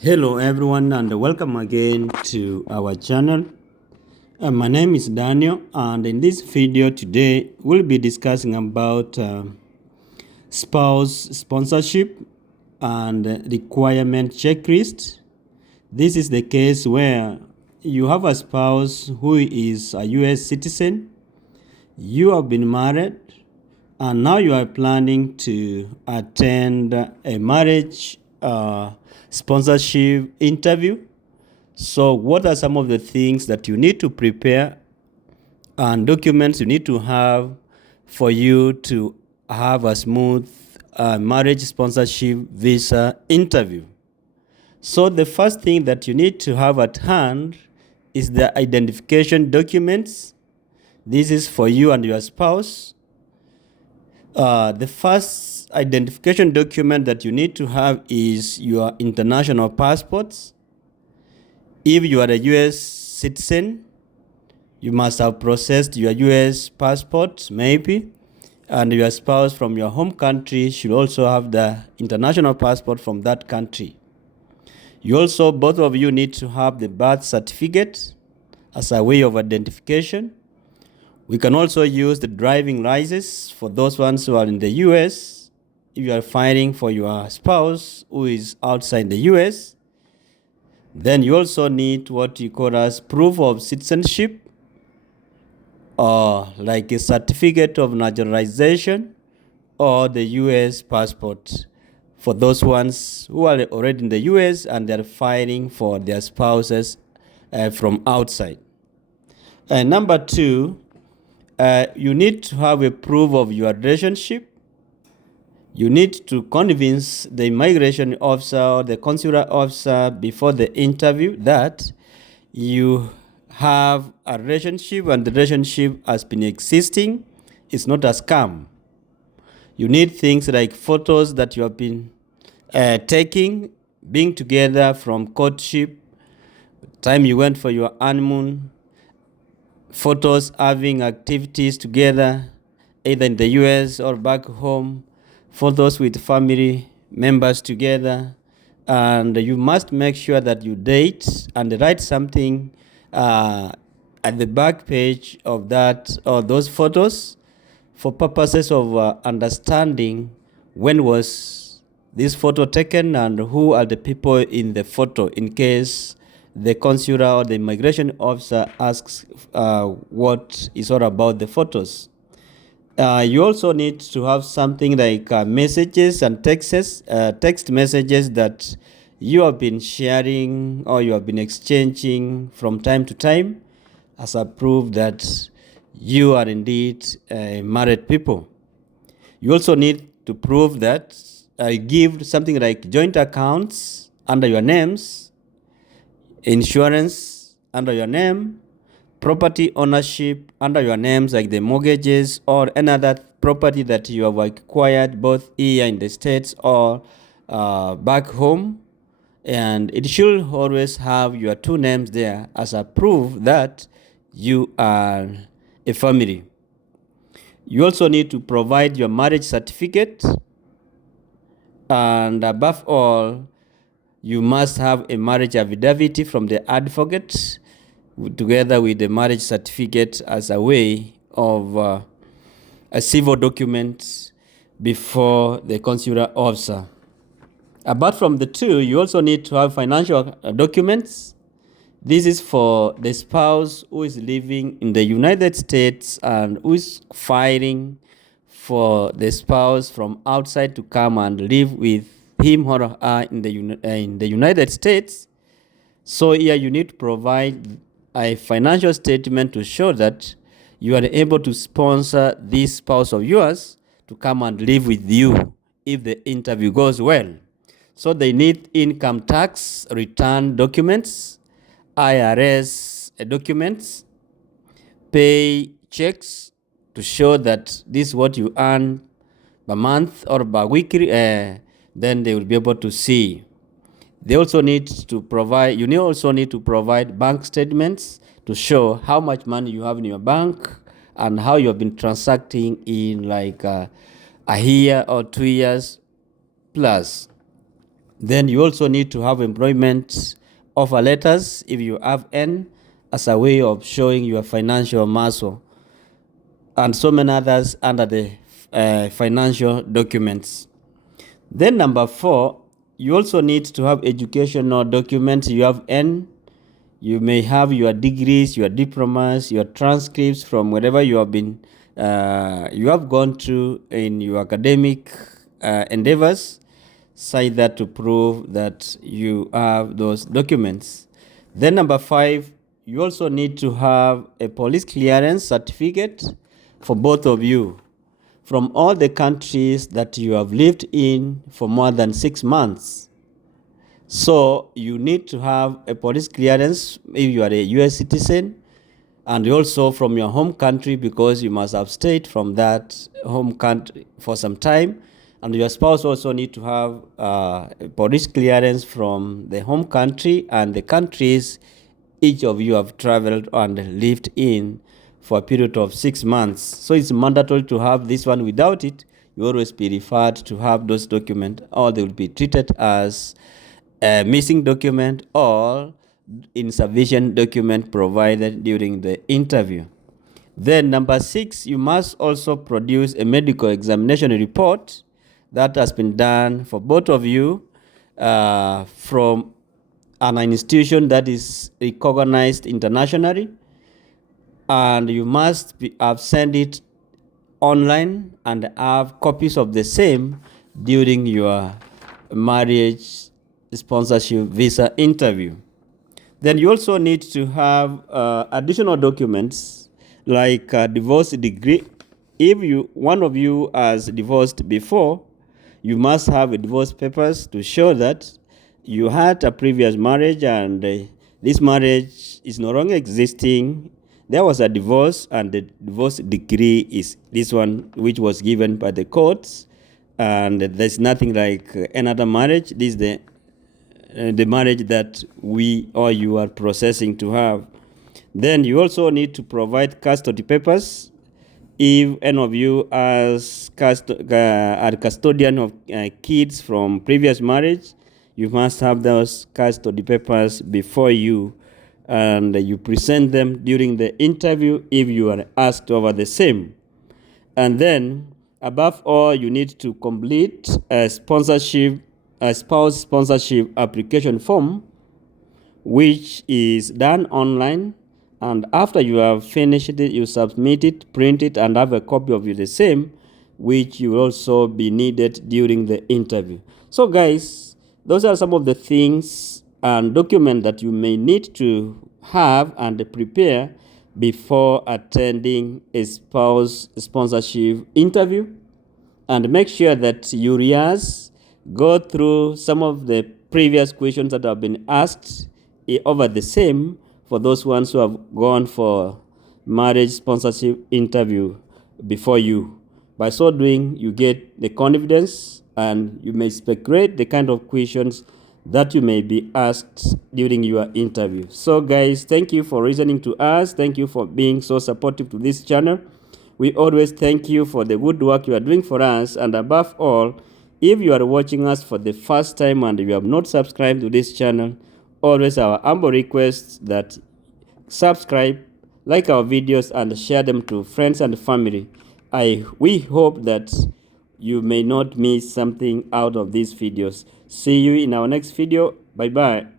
Hello everyone and welcome again to our channel. My name is Daniel, and in this video today we'll be discussing about spouse sponsorship and requirement checklist. This is the case where you have a spouse who is a US citizen, you have been married, and now you are planning to attend a marriage sponsorship interview. So what are some of the things that you need to prepare and documents you need to have for you to have a smooth marriage sponsorship visa interview? So the first thing that you need to have at hand is the identification documents. This is for you and your spouse. The first identification document that you need to have is your international passports. If you are a US citizen, you must have processed your US passport, maybe, and your spouse from your home country should also have the international passport from that country. Both of you need to have the birth certificate as a way of identification. We can also use the driving license for those ones who are in the US. If you are filing for your spouse who is outside the US, then you also need what you call as proof of citizenship, or like a certificate of naturalization, or the US passport for those ones who are already in the US and they're filing for their spouses from outside. And number two, you need to have a proof of your relationship. You need to convince the immigration officer or the consular officer before the interview that you have a relationship and the relationship has been existing. It's not a scam. You need things like photos that you have been taking, being together from courtship, time you went for your honeymoon, photos having activities together, either in the US or back home, photos with family members together, and you must make sure that you date and write something at the back page of that or those photos for purposes of understanding when was this photo taken and who are the people in the photo, in case the consular or the immigration officer asks what is all about the photos. You also need to have something like messages and text messages that you have been sharing or you have been exchanging from time to time as a proof that you are indeed married people. You also need to prove that give something like joint accounts under your names, insurance under your name, property ownership under your names, like the mortgages or another property that you have acquired both here in the States or back home. And it should always have your two names there as a proof that you are a family. You also need to provide your marriage certificate, and above all, you must have a marriage affidavit from the advocate together with the marriage certificate as a way of a civil document before the consular officer. Apart from the two, you also need to have financial documents. This is for the spouse who is living in the United States and who is filing for the spouse from outside to come and live with him or her in the United States. So here you need to provide a financial statement to show that you are able to sponsor this spouse of yours to come and live with you if the interview goes well. So they need income tax return documents, IRS documents, pay checks to show that this is what you earn per month or per weekly, then they will be able to see. They also need to provide, you also need to provide bank statements to show how much money you have in your bank and how you have been transacting in like a year or 2 years plus. Then you also need to have employment offer letters, if you have N, as a way of showing your financial muscle, and so many others under the financial documents. Then number 4, you also need to have educational documents. You have N. You may have your degrees, your diplomas, your transcripts from wherever you have been, you have gone through in your academic endeavors. Cite that to prove that you have those documents. Then number 5, you also need to have a police clearance certificate for both of you from all the countries that you have lived in for more than 6 months. So you need to have a police clearance if you are a US citizen, and also from your home country, because you must have stayed from that home country for some time. And your spouse also need to have a police clearance from the home country and the countries each of you have traveled and lived in for a period of 6 months. So it's mandatory to have this one. Without it, you always be referred to have those documents, or they will be treated as a missing document or insufficient document provided during the interview. Then number 6, you must also produce a medical examination report that has been done for both of you from an institution that is recognized internationally, and you must have sent it online and have copies of the same during your marriage sponsorship visa interview. Then you also need to have additional documents like a divorce decree. If one of you has divorced before, you must have a divorce papers to show that you had a previous marriage and this marriage is no longer existing. There was a divorce, and the divorce decree is this one, which was given by the courts, and there's nothing like another marriage. This is the marriage that we or you are processing to have. Then you also need to provide custody papers. If any of you are custodian of kids from previous marriage, you must have those custody papers before you, and you present them during the interview if you are asked over the same. And then, above all, you need to complete a spouse sponsorship application form, which is done online, and after you have finished it, you submit it, print it, and have a copy of the same, which will also be needed during the interview. So guys, those are some of the things and documents that you may need to have and prepare before attending a spouse sponsorship interview. And make sure that you rehearse, go through some of the previous questions that have been asked over the same for those ones who have gone for marriage sponsorship interview before you. By so doing, you get the confidence, and you may speculate the kind of questions that you may be asked during your interview. So guys, thank you for listening to us. Thank you for being so supportive to this channel. We always thank you for the good work you are doing for us. And above all, if you are watching us for the first time and you have not subscribed to this channel, always our humble request that subscribe, like our videos, and share them to friends and family. We hope that you may not miss something out of these videos. See you in our next video. Bye bye.